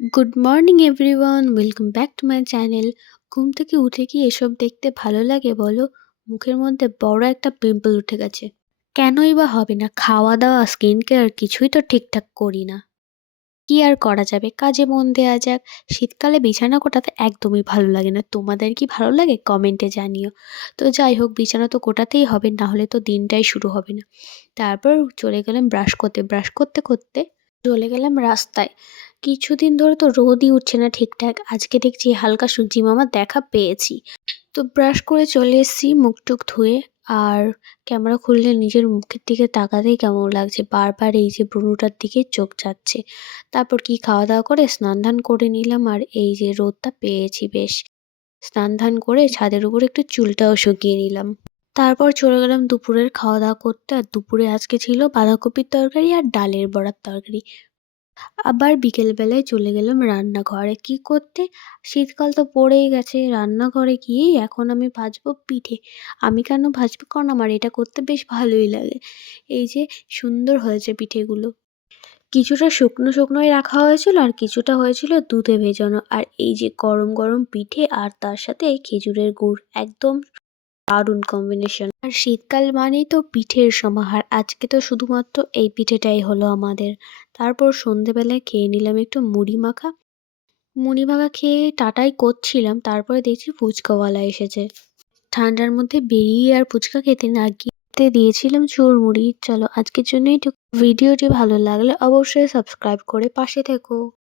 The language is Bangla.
Good morning everyone, welcome back to my channel. ঘুম থেকে উঠে কি এসব দেখতে ভালো লাগে বলো? মুখের মধ্যে বড় একটা পিম্পল উঠে গেছে। কেনই বা হবে না? খাওয়া দাওয়া, স্কিন কেয়ার কিছুই তো ঠিকঠাক করি না। কি আর করা যাবে, কাজে মন দেওয়া যাক। শীতকালে বিছানা গোটাতে একদমই ভালো লাগে না। তোমাদের কি ভালো লাগে কমেন্টে জানিও। তো যাই হোক, বিছানা তো গোটাতেই হবে, না হলে তো দিনটাই শুরু হবে না। তারপর চলে গেলাম ব্রাশ করতে করতে চলে গেলাম রাস্তায়। কিছুদিন ধরে তো রোদই উঠছে না ঠিকঠাক, আজকে দেখছি হালকা সূর্যি মামার দেখা পেয়েছি। তো ব্রাশ করে চলে এসেছি মুখ টুক ধুয়ে। আর ক্যামেরা খুললে নিজের মুখের দিকে তাকাতেই কেমন লাগছে, বারবার এই যে ব্রণটার দিকে চোখ যাচ্ছে। তারপর কি খাওয়া দাওয়া করে স্নান ধান করে নিলাম, আর এই যে রোদটা পেয়েছি বেশ। স্নান ধান করে ছাদের উপর একটু চুলটাও শুকিয়ে নিলাম। তারপর চলে গেলাম দুপুরের খাওয়া দাওয়া করতে। আর দুপুরে আজকে ছিল বাঁধাকপির তরকারি আর ডালের বড়ার তরকারি। আবার বিকেলবেলায় চলে গেলাম রান্নাঘরে। কি করতে? শীতকাল তো পড়েই গেছে। রান্নাঘরে গিয়েই এখন আমি ভাজবো পিঠে। আমি কেন ভাজবো? কারণ আমার এটা করতে বেশ ভালোই লাগে। এই যে সুন্দর হয়েছে পিঠেগুলো। কিছুটা শুকনো শুকনোই রাখা হয়েছিল, আর কিছুটা হয়েছিল দুধে ভেজানো। আর এই যে গরম গরম পিঠে, আর তার সাথে খেজুরের গুড়, একদম দারুণ কম্বিনেশন। আর শীতকাল মানেই তো পিঠের সমাহার। আজকে তো শুধুমাত্র এই পিঠেটাই হলো আমাদের। তারপর সন্ধেবেলায় খেয়ে নিলাম একটু মুড়ি মাখা। মুড়ি মাখা খেয়ে টাটাই করছিলাম, তারপরে দেখছি ফুচকাওয়ালা এসেছে। ঠান্ডার মধ্যে বেরিয়ে আর ফুচকা খেতে না গিয়ে দিয়েছিলাম চুরমুড়ি। চলো আজকের জন্য এইটুকু। ভিডিওটি ভালো লাগলে অবশ্যই সাবস্ক্রাইব করে পাশে থেকো।